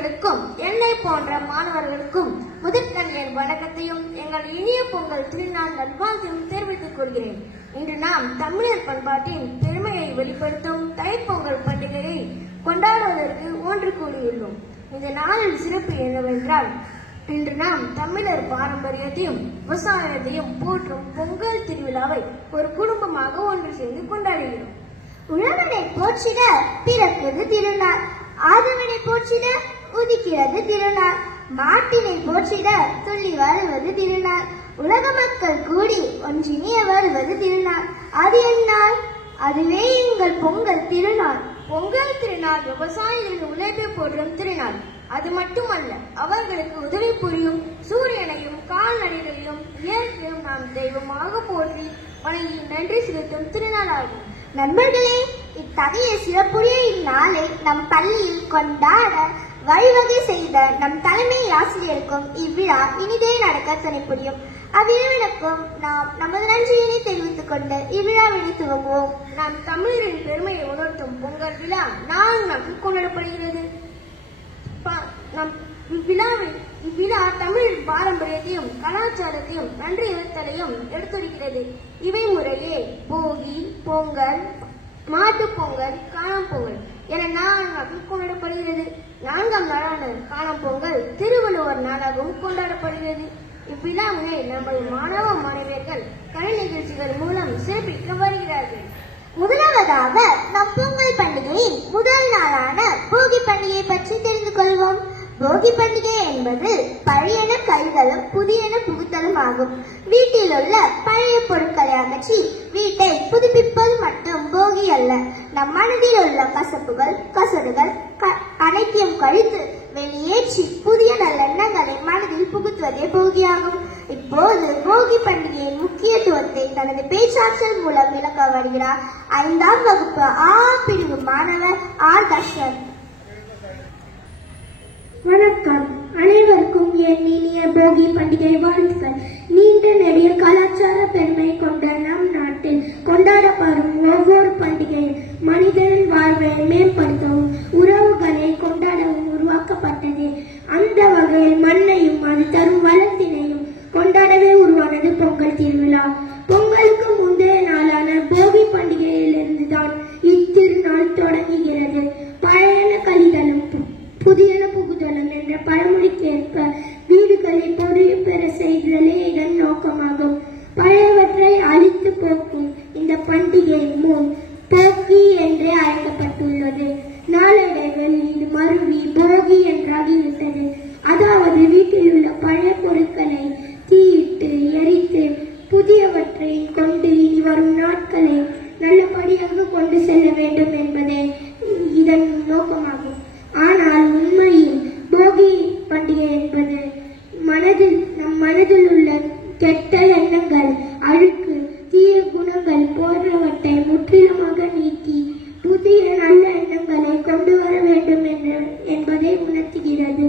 பெற்றோர்களுக்கும் என்னை போன்ற மாணவர்களுக்கும் முதற்கண் என் வணக்கத்தையும் எங்கள் இனிய பொங்கல் திருநாள் நல்வாழ்த்தையும் தெரிவித்துக் கொள்கிறேன். இன்று நாம் தமிழர் பண்பாட்டின் பெருமையை வெளிப்படுத்தும் தைப்பொங்கல் பண்டிகையை கொண்டாடுவதற்கு ஒன்று கூடியுள்ளோம். இந்த நாளில் சிறப்பு என்னவென்றால், இன்று நாம் தமிழர் பாரம்பரியத்தையும் விவசாயத்தையும் போற்றும் பொங்கல் திருவிழாவை ஒரு குடும்பமாக ஒன்று சேர்ந்து கொண்டாடுகிறோம். உழவனை போற்றிட பிறக்குது திருநாள், ஆதவனை போற்றிட உதிக்கிறது திருநாள், மாட்டினை போற்றிட துள்ளி வருவது திருநாள், உலக மக்கள் கூடி ஒன்றினிய வருவது திருநாள். அது எந்நாள்? அதுவே எங்கள் பொங்கல் திருநாள். பொங்கல் திருநாள் விவசாயிகளின் உழைப்பை போற்றும் திருநாள். அது மட்டுமல்ல, அவர்களுக்கு உதவி புரியும் சூரியனையும் கால்நடைகளையும் இயற்கையும் நாம் தெய்வமாக போற்றி வணங்கி நன்றி செலுத்தும் திருநாள் ஆகும். நண்பர்களே, இத்தகைய சிறப்புடைய இந்நாளை நம் பள்ளியில் கொண்டாட வழிவகை செய்த நம் தலைமை ஆசிரியருக்கும் இவ்விழா இனிதே நடக்க துணை புரியும். அவ்விழாவிற்கும் நாம் நமது நன்றியினை தெரிவித்துக் கொண்டு இவ்விழாவினை துவங்குவோம். நாம் தமிழரின் பெருமையை உணர்த்தும் பொங்கல் விழா நாள் நாட்கள் கொண்டாடப்படுகிறது. இவ்விழா தமிழின் பாரம்பரியத்தையும் கலாச்சாரத்தையும் நன்றி எழுத்தலையும் எடுத்துரைக்கிறது. இவை முறையே போகி, பொங்கல், மாட்டு பொங்கல், காணும் பொங்கல் என 4 நாட்கள் கொண்டாடப்படுகிறது. 4ஆம் நாளான காணும் பொங்கல் திருவள்ளுவர் நாளாகவும் கொண்டாடப்படுகிறது. இவ்விழாவினை நமது மாணவ மாணவியர்கள் கலை நிகழ்ச்சிகள் மூலம் சிறப்பிக்க வருகிறார்கள். முதலாவதாக நம் பொங்கல் பண்டிகையின் முதல் நாளான போகி பண்டிகை பற்றி தெரிந்து கொள்வோம். போகி பண்டிகை என்பது பழையன கழிதலும் புதியன புகுத்தலும் ஆகும். வீட்டில் உள்ள பழைய பொருட்களை அகற்றி வீட்டை புதுப்பிப்பது மட்டும் போகி அல்ல. நம் மனதில் உள்ள கசப்புகள் கசடுகள் அனைத்தையும் கழித்து வெளியேற்றி புதிய நல்லெண்ணங்களை மனதில் புகுத்துவதே போகியாகும். இப்போது போகி பண்டிகையின் முக்கியத்துவத்தை தனது பேச்சாற்றல் மூலம் விளக்க வருகிறார் 5ஆம் வகுப்பு ஆ பிரிவு மாணவர் ஆர் தர்ஷன். வணக்கம். அனைவருக்கும் என் இனிய போகி பண்டிகை வாழ்த்துக்கள். நீண்ட நெடிய கலாச்சார பெருமை கொண்ட நம் நாட்டில் கொண்டாடப்படும் ஒவ்வொரு பண்டிகையும் மனிதனின் வாழ்வை மேம்படுத்தவும் உறவுகளை கொண்டாடவும் உருவாக்கப்பட்டது. அந்த வகையில் மண்ணையும் அது தரும் வளத்தினையும் கொண்டாடவே உருவானது பொங்கல் திருவிழா. பொங்கலுக்கு முந்தைய நாளான போகி பண்டிகையிலிருந்து தான் இத்திருநாள் தொடங்குகிறது. பழையன கழிதலும் புதியன புகுதலும் என்ற பழமொழிக்கேற்ப வீடுகளை பொருள் பெற செய்தலே இதன் நோக்கமாகும். பழையவற்றை அழித்து போக்கும் இந்த பண்டிகை போகி என்றே அழைக்கப்பட்டுள்ளது. நாளடைவில் இது மருவி போகி என்றாகிவிட்டது. அதாவது வீட்டில் உள்ள பழைய பொருட்களை தீயிட்டு எரித்து புதியவற்றை கொண்டு இனி வரும் நாட்களை நல்லபடியாக கொண்டு செல்ல வேண்டும் என்பதே இதன் நோக்கமாகும். ஆனால் உண்மையில் போகி பண்டிகை என்பது நம் மனதில் உள்ள கெட்ட எண்ணங்கள், அழுக்கு, தீய குணங்கள் போன்றவற்றை முற்றிலுமாக நீக்கி புதிய நல்ல எண்ணங்களை கொண்டு வர வேண்டும் என்பதை உணர்த்துகிறது.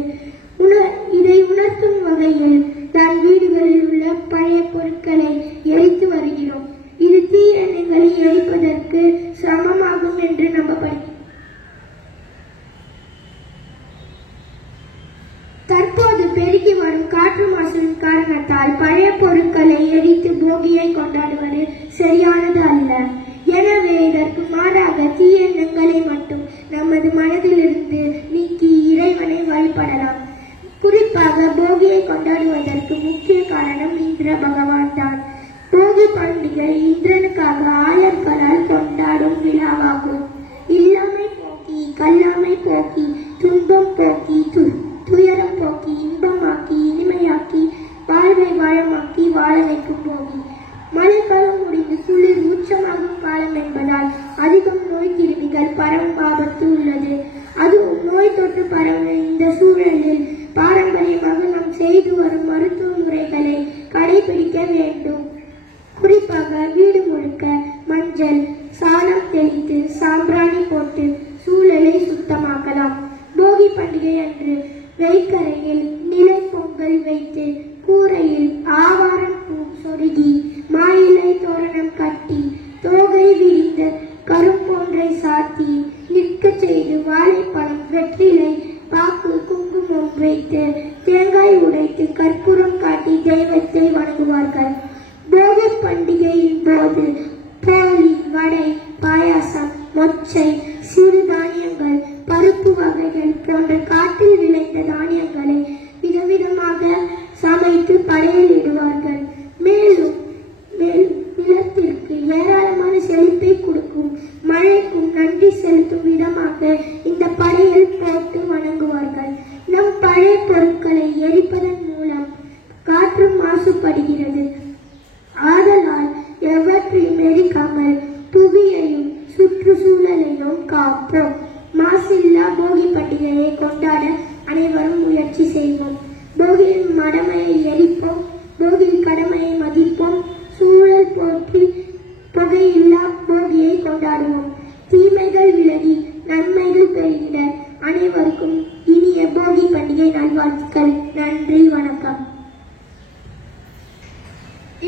இதை உணர்த்தும் வகையில் தான் வீடுகளில் உள்ள பழைய பொருட்களை எரித்து வருகிறோம். இது தீய எண்ணங்களை எரிப்பதற்கு சமமாகும் என்று நம்பப்படுகிறது. தற்போது பெருகி வரும் காற்று மாசின் காரணத்தால் பழைய பொருட்களை எரித்து போகியை கொண்டாடுவது சரியானது அல்ல. எனவே இதற்கு மாறாக தீய எண்ணங்களை மட்டும் நமது மனதிலிருந்து நீக்கி இறைவனை வழிபடலாம். குறிப்பாக போகியை கொண்டாடுவதற்கு முக்கிய காரணம் இந்திர பகவான் தான். போகி பண்டிகை இந்திரனுக்காக ஆயர்களால் கொண்டாடும் விழாவாகும். இல்லாமை போக்கி, கல்லாமை போக்கி, துன்பம் போக்கி, துயரம் போக்கி, இன்பமாக்கி, இனிமையாக்கி, வாழ்வை வாழமாக்கி வாழ வைக்கும் போகி. மழைக்காலம் முடிந்து குளிர் உச்சமாகும் காலம் என்பதால் அதிகம் நோய் கிருமிகள் பரவும் ஆபத்து உள்ளது. அதுவும் நோய் தொற்று பரவும் இந்த சூழலில் பாரம்பரியமாக நாம் செய்து வரும் மருத்துவ முறைகளை கடைபிடிக்க வேண்டும். குறிப்பாக வீடு முழுக்க மஞ்சள், சாணம் தெளித்து சாம்பிராணி போட்டு சூழலை சுத்தமாக்கலாம். போகி பண்டிகை அன்று வைக்கரையில் நிலை பொங்கல் வைத்து கூரையில் ஆவாரம் பூ சொருகி மாயிலை தோரணம் கட்டி தோகை விரிந்த கரும்பொன்றை சாத்தி நிற்க செய்து வாழைப்பழம், வெற்றிலை, பாக்கு, குங்குமம் வைத்து தேங்காய் உடைத்து கற்பூரம் காட்டி தெய்வத்தை வணங்குவார்கள். போகி பண்டிகையின் போது போலி, வடை, பாயாசம், மொச்சை, சிறு தானியங்கள், பருப்பு வகைகள் போன்ற காட்டில் விளைந்த தானியங்களை விதவிதமாக சமைத்து படையலிடுவார்கள். மேலும் நிலத்திற்கு ஏராளமான செழிப்பை கொடுக்கும் மழைக்கும் நன்றி செலுத்தும் விதமாக இந்த படையல் போட்டு வணங்குவார்கள். நம் பழைய பொருட்களை எரிப்பதன் மூலம் காற்று மாசுபடுகிறது. ஆதலால் எவற்றையும் எரிக்காமல் புவியையும் சுற்றுச்சூழலையும் காப்போம். மாசில்லா போகி பண்டிகையை கொண்டாட அனைவரும் முயற்சி செய்வோம். போகியின் மடமையை எரிப்போம். போகியின் கடமையை மதிப்போம். சூழல் போற்றி புகையில்லா போகியை கொண்டாடுவோம். தீமைகள் விலகி நன்மைகள் பெறுகிற அனைவருக்கும் இனிய போகி பண்டிகை நல்வாழ்த்துக்கள். நன்றி, வணக்கம்.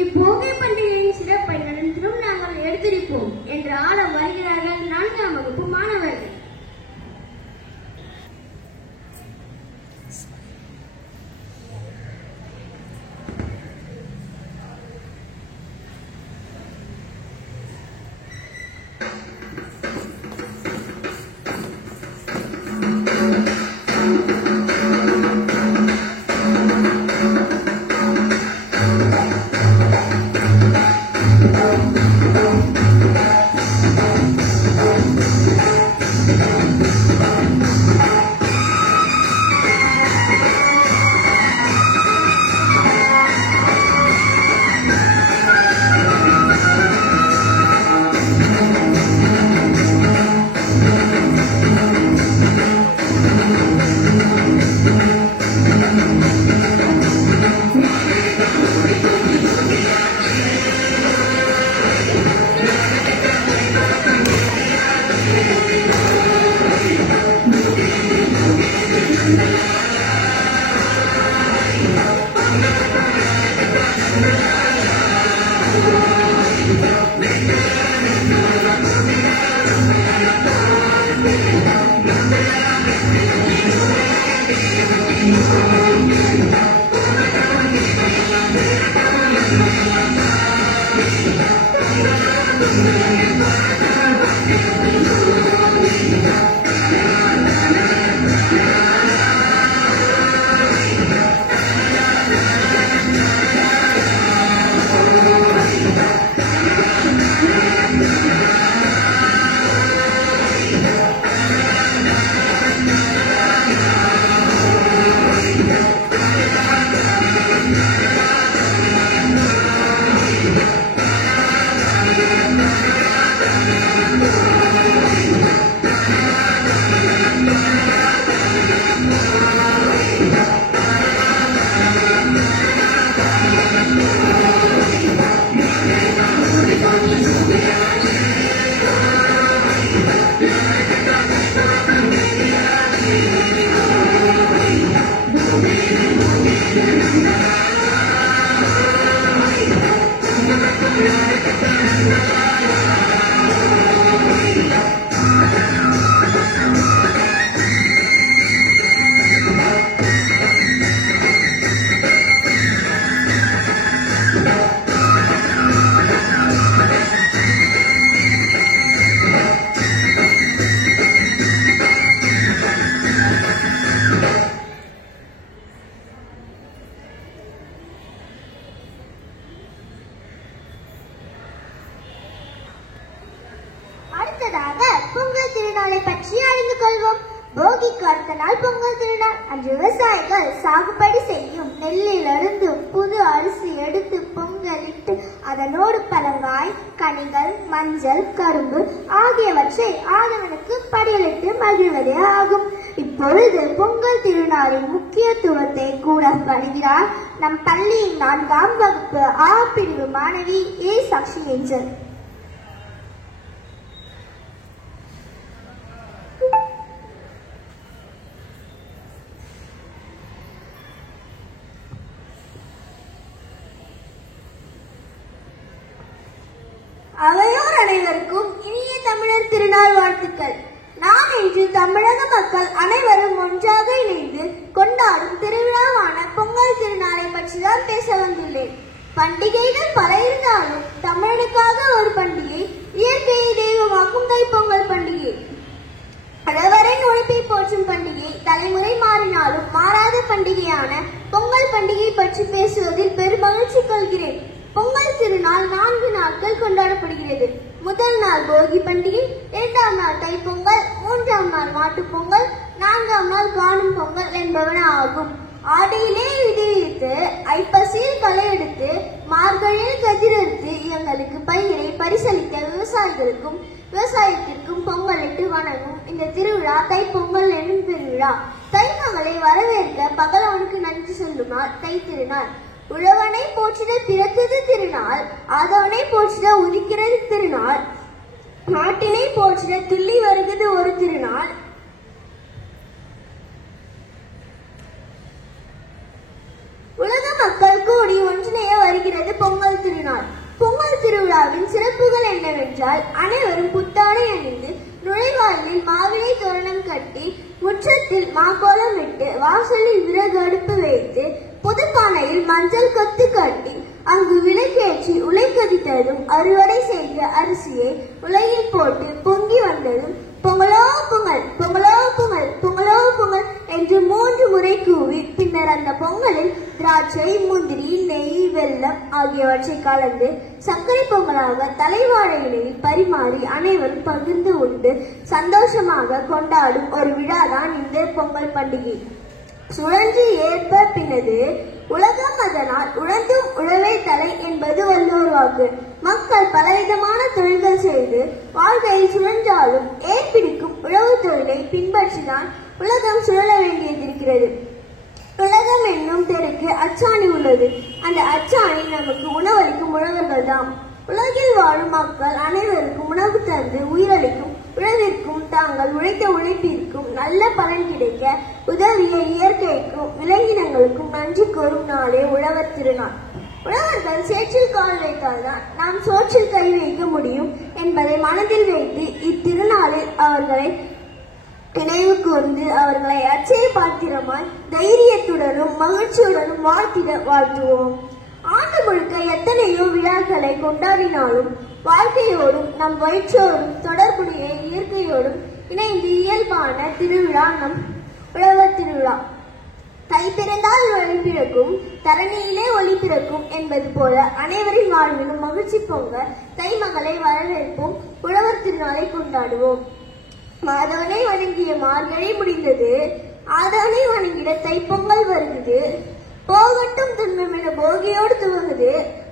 இப்போகை பண்டிகையின் சிறப்பை நன்றும் நாங்கள் எடுத்திருப்போம் என்று ஆள வருகிறார்கள் 4ஆம் வகுப்பு மாணவர்கள். பொங்கல் திருநாளை பற்றி அறிந்து கொள்வோம். போகிக்கு அடுத்த நாள் பொங்கல் திருநாள். அன்று விவசாயிகள் சாகுபடி செய்யும் நெல்லிலிருந்து புது அரிசி எடுத்து பொங்கலிட்டு அதனோடு பழங்காய், கனிகள், மஞ்சள், கரும்பு ஆகியவற்றை ஆதவனுக்கு படையலிட்டு மகிழ்வதே ஆகும். இப்பொழுது பொங்கல் திருநாளின் முக்கியத்துவத்தை கூட படுகிறார் நம் பள்ளியின் 4ஆம் வகுப்பு ஆ பிரிவு மாணவி ஏ சாக்ஷி ஏஞ்சல். அவையோர் அனைவருக்கும் இனிய தமிழர் திருநாள் வாழ்த்துக்கள். நாம் இன்று தமிழக மக்கள் அனைவரும் ஒன்றாக இணைந்து கொண்டாடும் பண்டிகைகள் பல இருந்தாலும் தமிழனுக்காக ஒரு பண்டிகை, இயற்கையை தெய்வமாக்கும் தைப்பொங்கல் பண்டிகை. அழவரின் உழைப்பை போற்றும் பண்டிகை, தலைமுறை மாறினாலும் மாறாத பண்டிகையான பொங்கல் பண்டிகை பற்றி பேசுவதில் பெருமகிழ்ச்சி கொள்கிறேன். பொங்கல் திருநாள் 4 நாட்கள் கொண்டாடப்படுகிறது. முதல் நாள் போகி பண்டிகை, 2ஆம் நாள் தைப்பொங்கல், 3ஆம் நாள் மாட்டுப் பொங்கல், 4ஆம் நாள் காணும் பொங்கல் என்பவன ஆகும். ஆடியிலே விதிவித்து, ஐப்பசியில் களை எடுத்து, மார்கழியில் கதிரெடுத்து எங்களுக்கு பயிரை பரிசளித்த விவசாயிகளுக்கும் விவசாயத்திற்கும் பொங்கலிட்டு வணங்கும் இந்த திருவிழா தைப்பொங்கல் என்னும் பெருவிழா. தைமகளை வரவேற்க பகவானுக்கு நன்றி சொல்லும் நாள் தை திருநாள். உழவனை போற்றிட பிறந்தது திருநாள், ஆதவனை போற்றிட உதிக்கிறது திருநாள், நாட்டினை போற்றிட துள்ளி வருகிறது ஒரு திருநாள். உலக மக்கள் கூடி ஒன்றிணைய வருகிறது பொங்கல் திருநாள். பொங்கல் திருவிழாவின் சிறப்புகள் என்னவென்றால், அனைவரும் புத்தாடை அணிந்து நுழைவாயிலில் மாவிலை தோரணம் கட்டி, முற்றத்தில் மாக்கோலம் விட்டு, வாசலில் விறகு அடுப்பு வைத்து, புதுப்பானையில் மஞ்சள் கொத்து கட்டி, அங்கு விளக்கேற்றி உலை கதித்ததும் அறுவடை செய்த அரிசியை உலையில் போட்டு பொங்கி வந்ததும் பொங்கலோ பொங்கல், பொங்கலோ பொங்கல், பொங்கலோ பொங்கல் என்று 3 முறை கூவி, பின்னர் அந்த பொங்கலில் திராட்சை, முந்திரி, நெய், வெல்லம் ஆகியவற்றை கலந்து சர்க்கரை பொங்கலாக தலைவாழை இலையில் பரிமாறி அனைவரும் பகிர்ந்து உண்டு சந்தோஷமாக கொண்டாடும் ஒரு விழாதான் இந்த பொங்கல் பண்டிகை. சுழன்று ஏற்ப பின்னது உலகம் அதனால் உழந்தும் உழவே தலை என்பது வள்ளுவர் வாக்கு. மக்கள் பலவிதமான தொழில்கள் செய்து வாழ்க்கையை சுழன்றாலும் ஏற்பிடிக்கும் உழவு தொழிலை பின்பற்றிதான் உலகம் சுழல வேண்டியதிருக்கிறது. உலகம் என்னும் தெருக்கு அச்சாணி உள்ளது. அந்த அச்சாணி நமக்கு உணவளிக்கும் உழவர்கள் தாம். உலகில் வாழும் மக்கள் அனைவருக்கும் உணவு தந்து உயிரளிக்கும் உழவிற்கும் தாங்கள் உழைத்த உழைப்பிற்கும் நல்ல பலன் கிடைக்க உதவிய இயற்கைக்கும் விலங்கினங்களுக்கும் நன்றி கூறும் நாளே உழவர் திருநாள். உழவர்கள் சேற்றில் கால் வைத்தால்தான் நாம் சோற்றில் கை வைக்க முடியும் என்பதை மனதில் வைத்து இத்திருநாளில் அவர்களை நினைவு கூர்ந்து அவர்களை அச்சய பாத்திரமாய் தைரியத்துடனும் மகிழ்ச்சியுடனும் வாழ்த்துவோம். ஆண்டு முழுக்க எத்தனையோ விழாக்களை கொண்டாடினாலும் வாழ்க்கையோடும் நம் வயிற்றோடும் தொடர்புடைய இயற்கையோடும் இணைந்து இயல்பான திருவிழா நம் உழவர் திருவிழா. தை பிறந்தால் ஒளி பிறக்கும், தரணியிலே ஒளி பிறக்கும் என்பது போல அனைவரின் வாழ்விலும் மகிழ்ச்சி பொங்க தைமகளை வரவேற்போம், உழவர் திருநாளை கொண்டாடுவோம். மாதவனை வணங்கிய மார்கழி முடிந்தது, ஆதவனை வணங்கிட தைப்பொங்கல் வருகிறது. போகட்டும் துன்பம் என போகியோடு துவங்குது,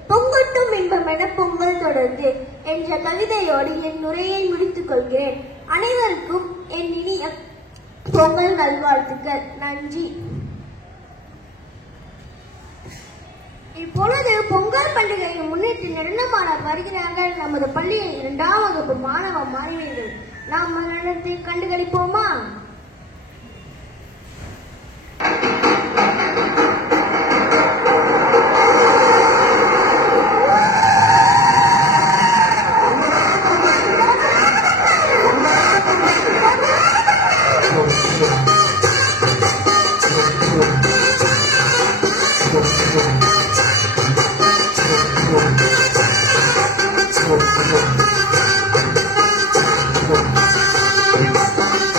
பொங்கட்டும் இன்பம் என பொங்கல் தொடர்ந்து என்ற கவிதையோடு என் உரையை முடித்துக் கொள்கிறேன். அனைவருக்கும் என் இனிய பொங்கல் நல்வாழ்த்துக்கள். நன்றி. இப்பொழுது பொங்கல் பண்டிகையை முன்னிட்டு நடனமாடல் வருகிறார்கள் நமது பள்ளியின் 2ஆம் வகுப்பு மாணவ மாணவியர்கள். நாம் நடனத்தை கண்டுகளிப்போமா?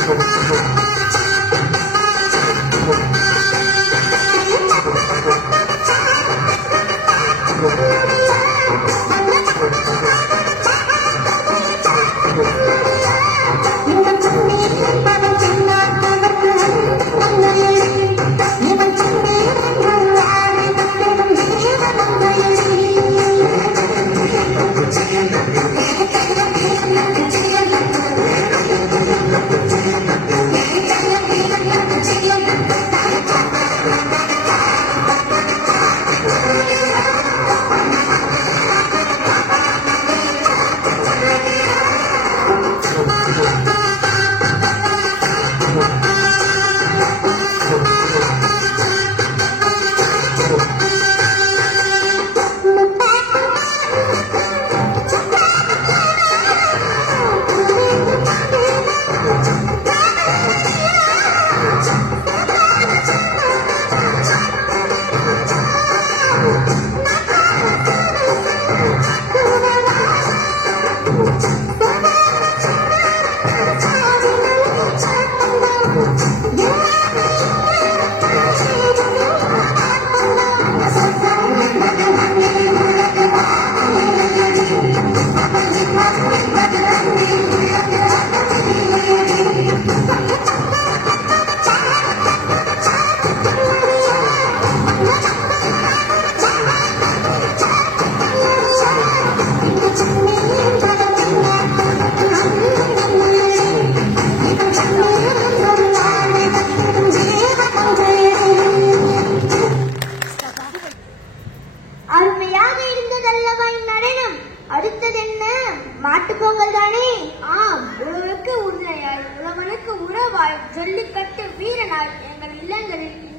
Thank you.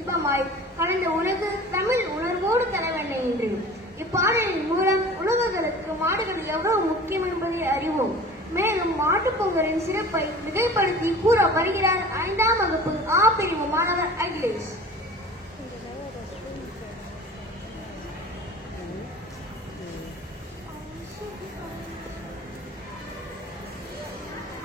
சிற்பமாய் கலந்த உனது தமிழ் உணர்வோடு தலைவண்ணை என்று இப்பாடலின் மூலம் உலகங்களுக்கு மாடுகள் எவ்வளவு முக்கியம் என்பதை அறிவோம். மேலும் மாட்டுப் பொங்கலின் சிறப்பை மிகைப்படுத்தி கூற வருகிறார் 5ஆம் வகுப்பு ஆ பிரிவு மாணவர் அகிலேஷ்.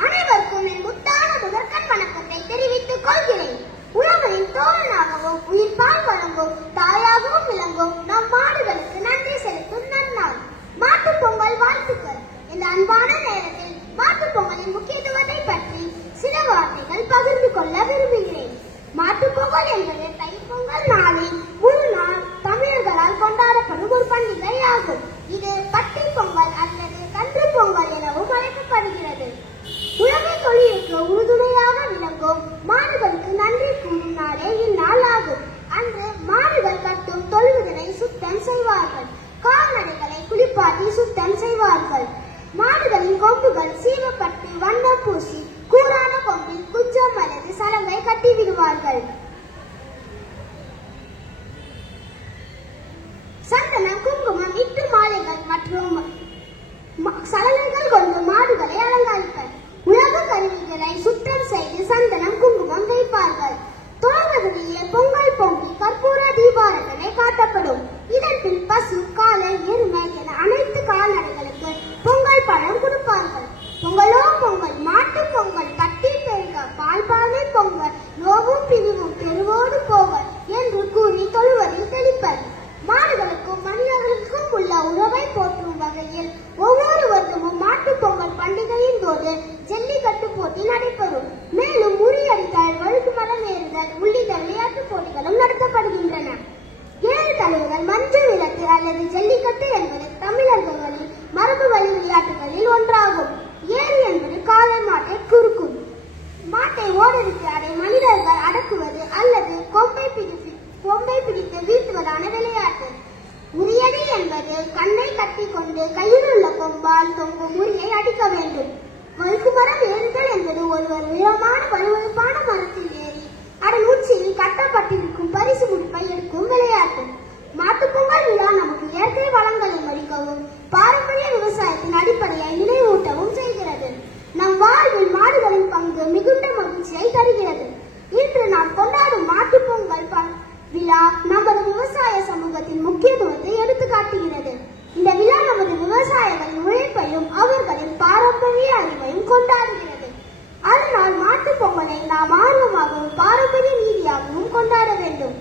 அனைவருக்கும் என் முத்தான முதற்கண் வணக்கத்தை தெரிவித்துக் கொள்கிறேன். உலகின் தோழனாகவும் உயிர்ப்பால் வழங்கும் தாயாகவும் விளங்கும் நம் மாடுகளுக்கு நன்றி செலுத்தும் நன்னாள் மாட்டுப் பொங்கல் வாழ்த்துக்கள். இந்த அன்பான நேரத்தில் மாட்டுப் பொங்கலின் முக்கியத்துவத்தை பற்றி சில வார்த்தைகள் பகிர்ந்து கொள்ள விரும்புகிறேன். மாட்டுப் பொங்கல் என்பது தைப்பொங்கல் நாளில் முழு நாள் தமிழர்களால் கொண்டாடப்படும் ஒரு பண்டிகை ஆகும். இது பட்டி பொங்கல் அல்லது கன்று பொங்கல் எனவும் அழைக்கப்படுகிறது. உலகை தொழிலுக்கு உறுதுணையாக விளங்கும் மாடுகளுக்கு நன்றி கூறும் நாளே இந்நாள் ஆகும். அன்று மாடுகள் கட்டும் தொழுவதனை சுத்தம் செய்வார்கள். கால்நடைகளை குளிப்பாட்டி சுத்தம் செய்வார்கள். மாடுகளின் கொம்புகள் சீவப்பட்டு வண்ணம் பூசி கூரான கொம்பில் குஞ்சம் அல்லது சலங்கை கட்டி விடுவார்கள். சந்தனம், குங்குமம், இட்டு மாலைகள் மற்றும் சலங்கைகள் கொண்டு மாடுகளை அலங்கரிப்பர். உலக கருவிகளை சுத்தம் செய்து சந்தனம், குங்குமம் வைப்பார்கள். தோழர்களே பொங்கல் பொங்கி கற்பூர தீபாரதனை காட்டப்படும். இதன் பின் பசு, காளை, எருமை என அனைத்து கால்நடைகளுக்கு பொங்கல் பழம் கொடுப்பார்கள். பொங்கலோ பொங்கல், மாட்டு பொங்கல், பட்டி பெருக, பால் பாலை பொங்கல், நோவும் பிரிவும் பெருவோடு போகல் என்று கூறி தொழுவதில் தெளிப்பர். மாடுகளுக்கும் மனிதர்களுக்கும் உள்ள உறவை போற்றும் வகையில் ஒவ்வொரு வருடமும் மாட்டுப் பொங்கல் பண்டிகையின் போது ஜல்லிக்கட்டு போட்டி நடைபெறும். மேலும் முறியடித்தல், வழுக்கு மரம் ஏறுதல் உள்ளிட்ட விளையாட்டுப் போட்டிகளும் நடத்தப்படுகின்றன. ஏழு தலைவர்கள் மஞ்சள் விரட்டு அல்லது ஜல்லிக்கட்டு என்பது தமிழர்களின் மரபு வழி விளையாட்டுகளில் ஒன்றாகும். ஏறு என்பது காளை மாட்டை குறுக்கும். மாட்டை ஓடடித்து அதை மனிதர்கள் அடக்குவது அல்லது கொம்பை பிடித்து வீழ்த்துவதான விளையாட்டு. உரியடி என்பது கண்ணை கட்டி கொண்டு கையில் உள்ள கொம்பால் தொங்கும் உரியை அடிக்க வேண்டும். வழுக்கு மரம் ஏறுதல் என்பது ஒருவர் உயரமான வலுவழுப்பான மரத்தில் ஏறி அதன் உச்சியில் கட்டப்பட்டிருக்கும் பரிசு முடிப்பை எடுக்கும் விளையாட்டு. மாட்டுப் பொங்கல் விழா நமக்கு இயற்கை வளங்களை மதிக்கவும் பாரம்பரிய விவசாயத்தின் அடிப்படையை நினைவூட்டவும் செய்கிறது. நம் வாழ்வில் மாடுகளின் பங்கு மிகுந்த மகிழ்ச்சியை தருகிறது. இன்று நாம் கொண்டாடும் மாட்டுப் பொங்கல் விழா நமது விவசாய சமூகத்தின் முக்கியத்துவத்தை எடுத்து காட்டுகிறது. இந்த விழா நமது விவசாயிகளின் உழைப்பையும் அவர்களின் பாரம்பரிய அறிவையும் கொண்டாடுகிறது. அதனால் மாட்டுப் பொங்கலை நாம் ஆர்வமாகவும் பாரம்பரிய நீதியாகவும் கொண்டாட வேண்டும்.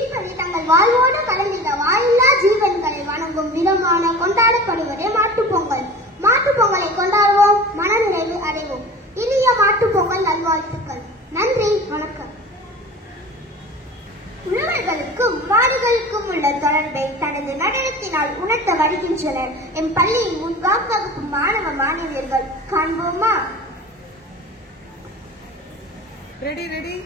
இப்படி தங்கள் வாழ்வோடு கலந்திட வாயில்லா ஜீவன்களை வணங்கும் விதமான கொண்டாடப்படுவதே மாட்டுப் பொங்கல். மாட்டுப் பொங்கலை கொண்டாடுவோம், மனநிறைவு அடைவோம். இனிய மாட்டுப் பொங்கல் நல்வாழ்த்துக்கள். நன்றி, வணக்கம். உழவர்களுக்கும் மாடுகளுக்கும் உள்ள தொடர்பை தனது நடனத்தினால் உணர்த்த வருகின்றனர் எம் பள்ளியின் 3ஆம் வகுப்பு மாணவ மாணவியர்கள். காண்போமா? Ready ready.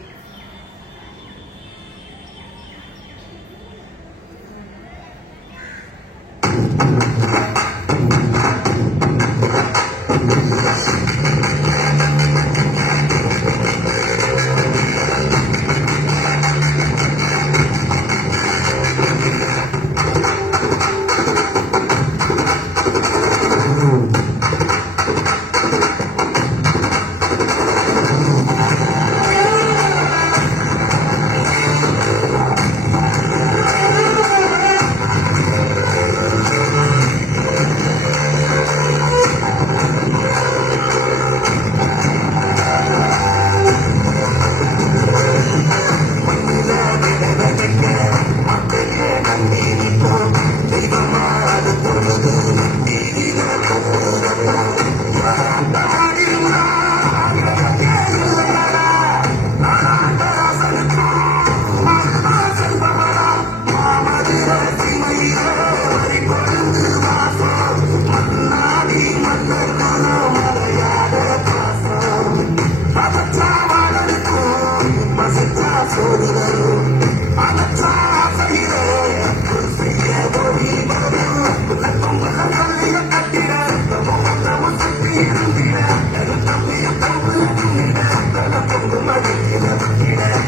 Yeah.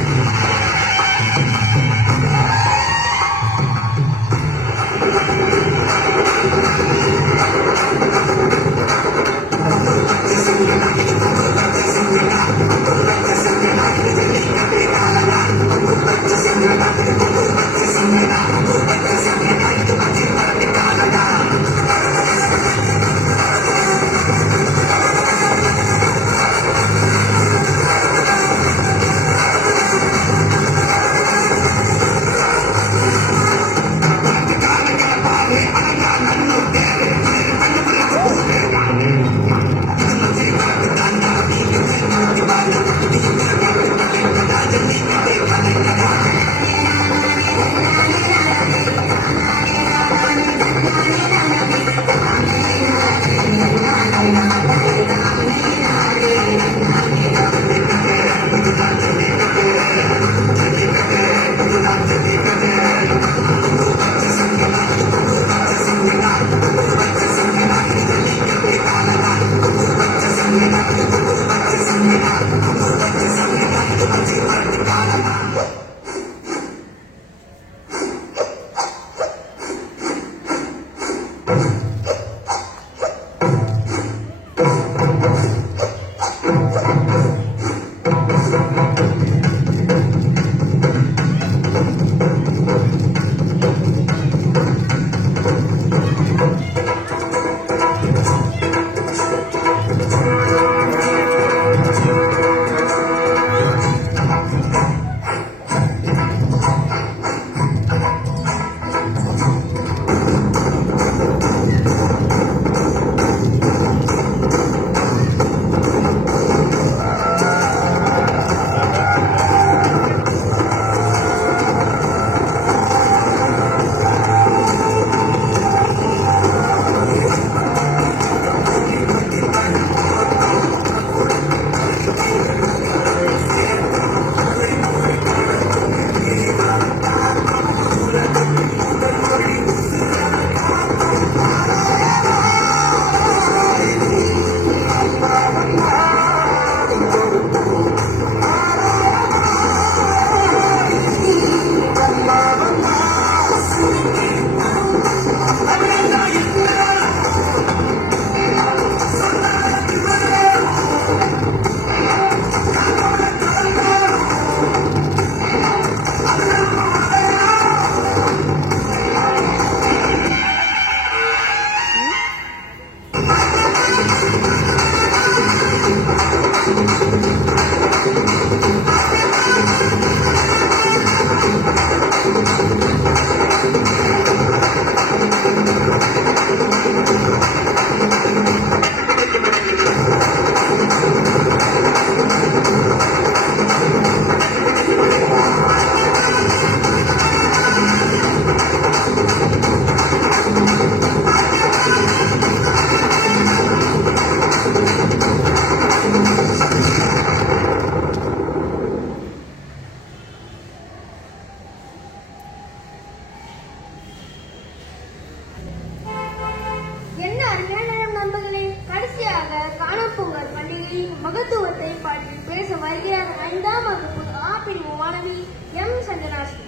M Chandanashree.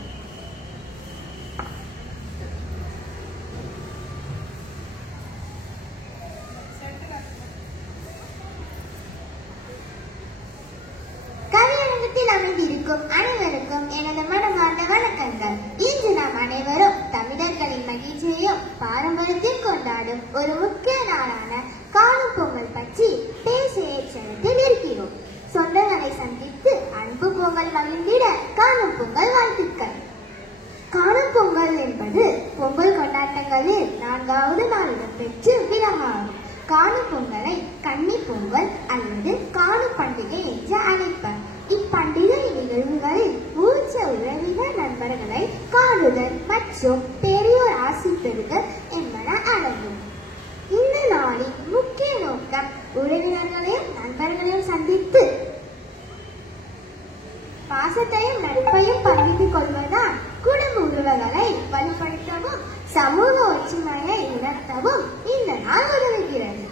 கவியரங்கத்தில் அமைந்திருக்கும் அனைவருக்கும் எனது மனமார்ந்த வணக்கங்கள். இன்று நாம் அனைவரும் தமிழர்களின் மகிழ்ச்சியையும் பாரம்பரியத்தையும் கொண்டாடும் ஒரு முக்கிய நாளான காணும் பொங்கல் பற்றி பேச ஏற்றத்தில் இருக்கிறோம். சொந்தங்களை சந்தித்து அன்பு பொங்கல் மகிழ்ந்திட காணும் பொங்கல் வாழ்த்துக்கள். காணும் பொங்கல் என்பது பொங்கல் கொண்டாட்டங்களில் 4வது நாள் இடம்பெற்று விழாவாகும். காணும் பொங்கலை கன்னி பொங்கல் அல்லது காணும் பண்டிகை என்று அழைப்பர். இப்பண்டிகை நிகழ்வுகளில் ஊர்ச்ச உறவினர் நண்பர்களை காணுதல் மற்றும் பெரியோர் ஆசி பெறுதல் என்பன அடங்கும். இந்த நாளின் முக்கிய நோக்கம் உறவினர்களையும் நண்பர்களையும் சந்தித்து பாசத்தையும் நட்பையும் பகிர்ந்து கொள்வதால் குடும்ப உறவுகளை வலுப்படுத்தவும் சமூக ஒற்றுமையை உணர்த்தவும் இந்த நாள் உதவுகிறது.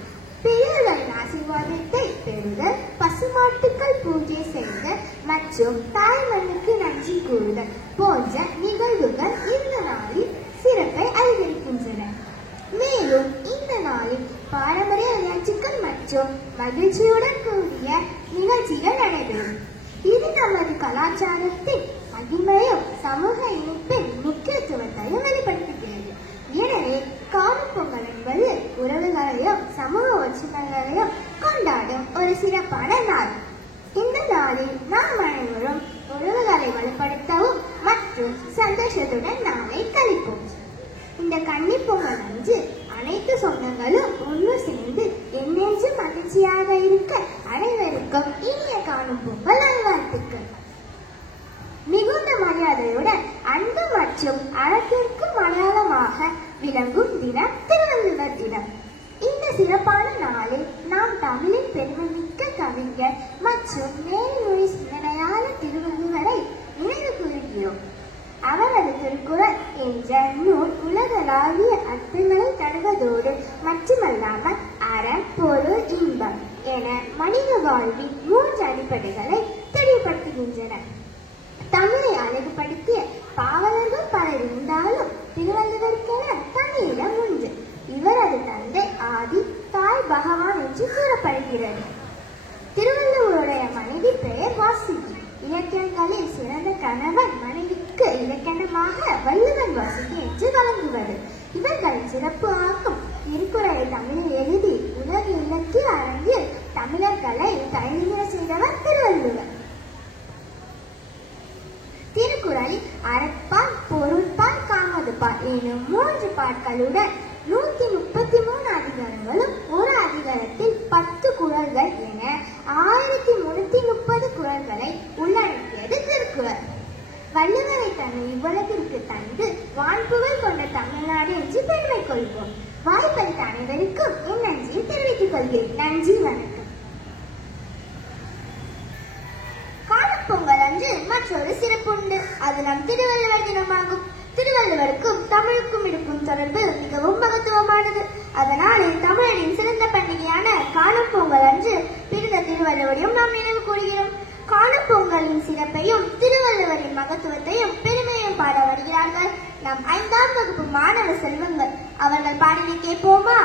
பெரியவர்களின் ஆசீர்வாதத்தை பெறுதல், பசுமாட்டுக்கள் பூஜை செய்தல் மற்றும் தாய் மண்ணுக்கு நன்றி கூறுதல் போன்ற நிகழ்வுகள் இந்த நாளில் சிறப்பை அதிகரிக்கின்றன. மேலும் இந்த நாளில் பாரம்பரிய விளையாட்டுகள் மற்றும் மகிழ்ச்சியுடன் கூடிய நிகழ்ச்சிகள் நடைபெறும். இது நமது கலாச்சாரத்தின் மகிமையும் சமூக இணைப்பின் முக்கியத்துவத்தையும் வெளிப்படுத்துகிறது. எனவே காணும் பொங்கல் என்பது உறவுகளையும் சமூக ஒற்றுமைகளையும் கொண்டாடும் ஒரு சிறப்பான நாள். இந்த நாளில் நாம் அனைவரும் உறவுகளை வலுப்படுத்தவும் மற்றும் சந்தோஷத்துடன் நாளை கழிப்போம். இந்த கன்னி பொங்கல் அன்று அனைத்து சொந்தங்களும் ஒன்று சேர்ந்து என்னென்று மகிழ்ச்சியாக இருக்க அனைவருக்கும் இனிய காணும் பொங்கல் நல்வாழ்த்துக்கள். மிகுந்த மரியாதையுடன் அன்பு மற்றும் அழகிற்கு அடையாளமாக விளங்கும் தினம் திருவள்ளுவர் தினம். இந்த சிறப்பான நாளில் நாம் தமிழின் பெருமைமிக்க கவிஞர் மற்றும் மேல்மொழி சிந்தனையாளர் திருவள்ளுவரை நினைவு கூறுகிறோம். அவரது திருக்குறள் என்ற நூல் உலகளாவிய அர்த்தங்களை தருவதோடு மட்டுமல்லாமல் அறம், பொருள், இன்பம் என மனித வாழ்வின் 3 அடிப்படைகளை தெளிவுபடுத்துகின்றன. தமிழை அழகுபடுத்திய பாவலர்கள் பலர் இருந்தாலும் திருவள்ளுவருக்கென தனியிடம் உண்டு. இவரது தந்தை ஆதி, தாய் பகவான் என்று கூறப்படுகிறது. திருவள்ளுவருடைய மனைவி பெயர் வாசுகி. இலக்கியங்களில் சிறந்த கணவன் மனைவிக்கு இலக்கணமாக வள்ளுவன் வாசுகி என்று வழங்குவது இவர்களின் சிறப்பு ஆகும். திருக்குறளை தமிழில் எழுதி உலக இலக்கிய அரங்கில் தமிழர்களை கைவிட செய்தவர் திருவள்ளுவர். திருக்குறளில் அறப்பால், பொருட்பால், காமதுபால் எனும் 3 பாட்களுடன் 133 அதிகாரங்களும் ஒரு அதிகாரத்தில் 10 குறள்கள் என 1330 குறள்களை உள்ளடக்கியது திருக்குறள். வள்ளுவரை தன்னை இவ்வுலகிற்கு தந்து வான்புகழ் கொண்ட தமிழ்நாடு என்று பெருமை கொள்வோம். வாய்ப்பளித்த அனைவருக்கும் என் நன்றியை தெரிவித்துக் கொள்கிறேன். நன்றி, வணக்கம். காணும் பொங்கல் அன்று மற்றொரு சிறப்பு உண்டு. அது நம் திருவள்ளுவர் தினமாகும். திருவள்ளுவருக்கும் தமிழுக்கும் இருக்கும் தொடர்பு மிகவும் மகத்துவமானது. அதனாலே தமிழரின் சிறந்த பண்டிகையான காணும் பொங்கல் அன்று பிறந்த திருவள்ளுவரையும் நாம் நினைவு கூறுகிறோம். காணும் பொங்கலின் சிறப்பையும் திருவள்ளுவரின் மகத்துவத்தையும் பெருமையும் பாட வருகிறார்கள் நம் 5ஆம் வகுப்பு மாணவ செல்வங்கள். அவர்கள் பாடினை கேட்போமா?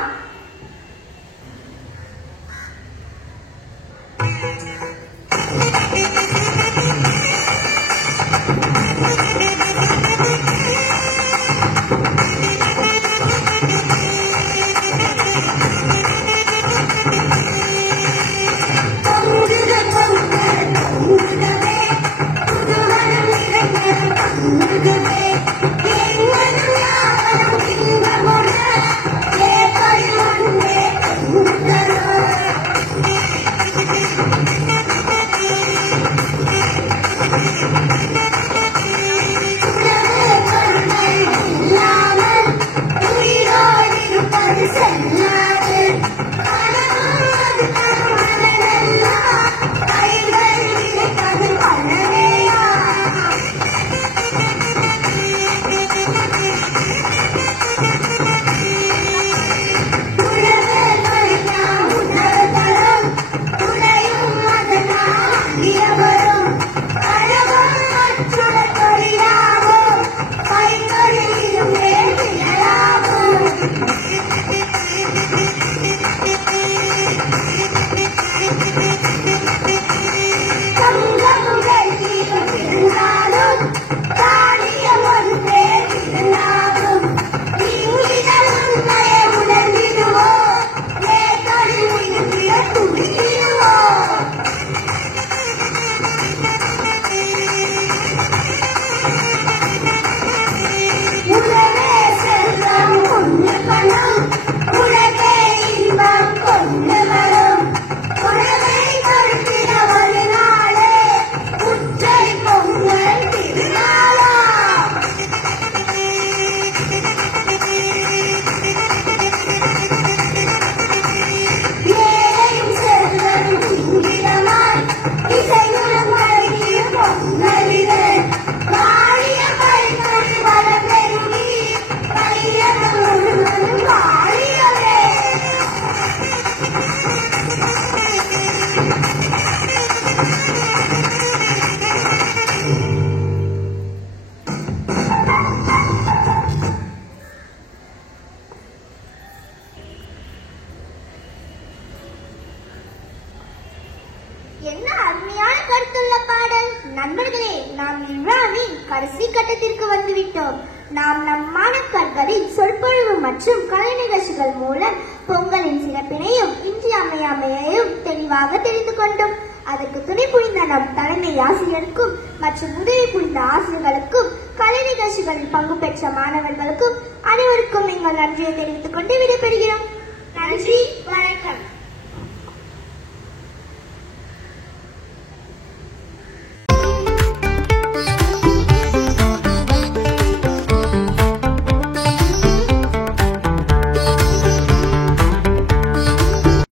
கடைசி கட்டத்திற்கு வந்துவிட்டோம். நாம் நம் மாணக்கர்களின் சொற்பொழிவு மற்றும் கலை நிகழ்ச்சிகள் மூலம் பொங்கலின் சிறப்பினையும் இன்றியமையாமையையும் தெளிவாக தெரிந்து கொண்டோம். அதற்கு துணை புரிந்த நம் தலைமை ஆசிரியருக்கும் மற்றும் உதவி புரிந்த ஆசிரியர்களுக்கும் கலை நிகழ்ச்சிகளில் பங்கு பெற்ற மாணவர்களுக்கும் அனைவருக்கும் எங்கள் நன்றியை தெரிவித்துக் கொண்டு விடைபெறுகிறோம். நன்றி, வணக்கம்.